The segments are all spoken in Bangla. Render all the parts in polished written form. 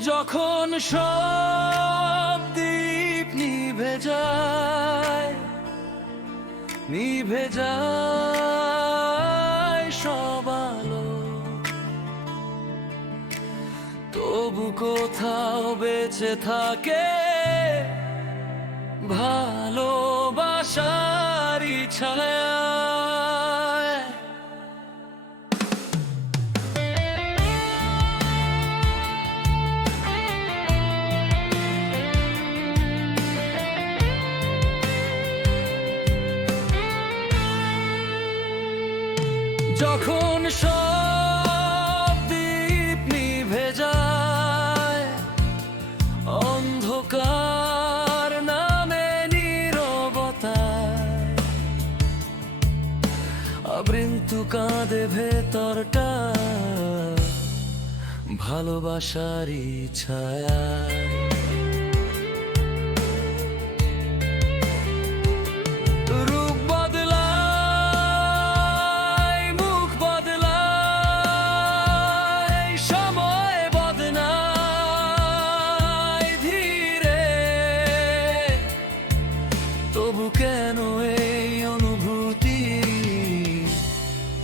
যখন সব দ্বীপ নিভে যায় সব আলো, তবু কোথাও বেঁচে থাকে ভালোবাসারই ছায়া। যখন সব দ্বীপ নিভে যায়, অন্ধকার নামে নীরবতায় আবৃন্তু কাঁদে ভেতরটা ভালোবাসারই ছায়ায়। তবু কেন এই অনুভূতি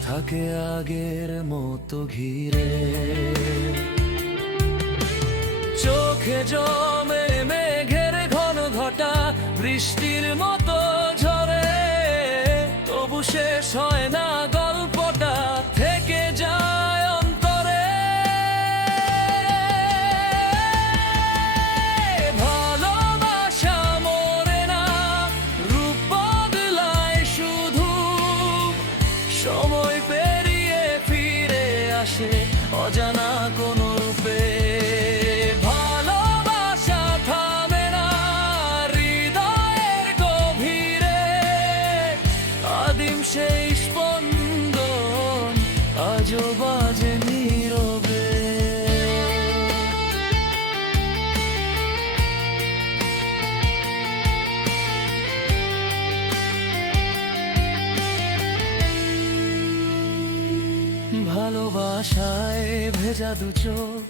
থাকে আগের মতো ঘিরে, চোখে জমে মেঘের ঘন ঘটা বৃষ্টির মতো ঝরে, তবু শেষ হয় না গল্পটা, থেকে যায় অন্তরে। ভালোবাসা মরে না, রূপ বদলায় শুধু, সময় পেরিয়ে ফিরে আসে অজানা কোন রূপে। ভালোবাসা থামে না হৃদয়ের গভীরে, আদিম সেই স্পন্দন আজও বাজে নীরবে। ভালোবাসায় ভেজা দু চোখ,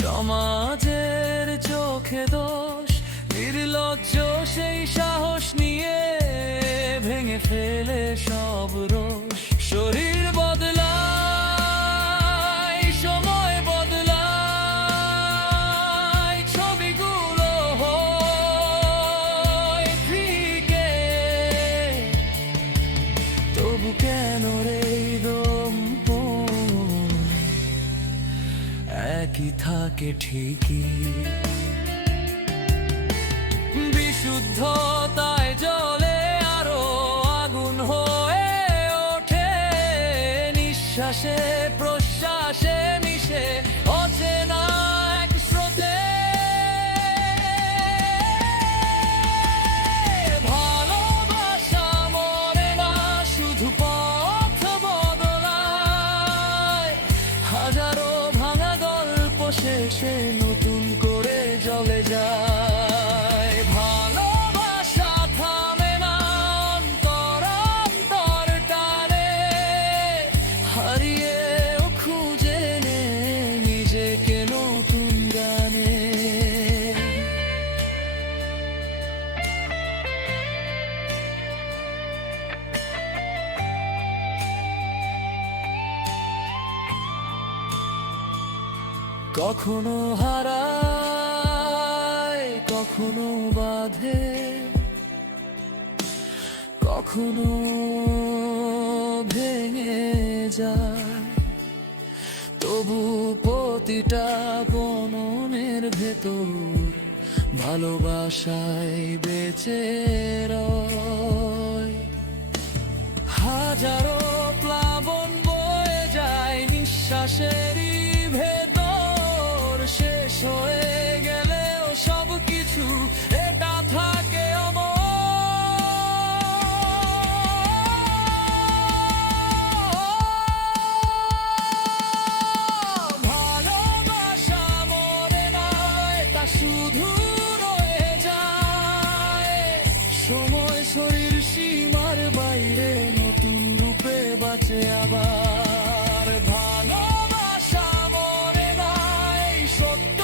সমাজের চোখে দোষ, নির্লজ্জ সেই সাহস নিয়ে ভেঙে ফেলে সব রোষ। শরীর বদলায়, সময় বদলায়, ছবিগুলো হয় ফিকে, তবু কেন রে একই থাকে ঠিকই। বিশুদ্ধতায় জ্বলে আরো আগুন হয়ে ওঠে, নিঃশ্বাসে প্রশ্বাসে মিশে অচেনা এক স্রোতে। ভালোবাসা মরে না, শুধু পথ বদলায়, হাজারো শেষে নতুন করে জ্বলে যায়। ভালোবাসা থামে না, অন্তর টানে, হারিয়েও খুঁজে নে নিজেকে নতুন গানে। কখনো হারায়, কখনো বাঁধে, কখনো ভেঙে যায়, তবু প্রতিটা বননের ভেতর ভালোবাসায় বেঁচে রয়। হাজারো প্লাবন বয়ে যায় নিঃশ্বাসেরই ভেতর, শেষ হয়ে গেলেও সব কিছু এটা থাকে অমর। ভালোবাসা মরে না, এটা শুধু রয়ে যায়, সময় শরীর সীমার বাইরে নতুন রূপে বাঁচে আবার। ভালোবাসা মরে না, এই সত্য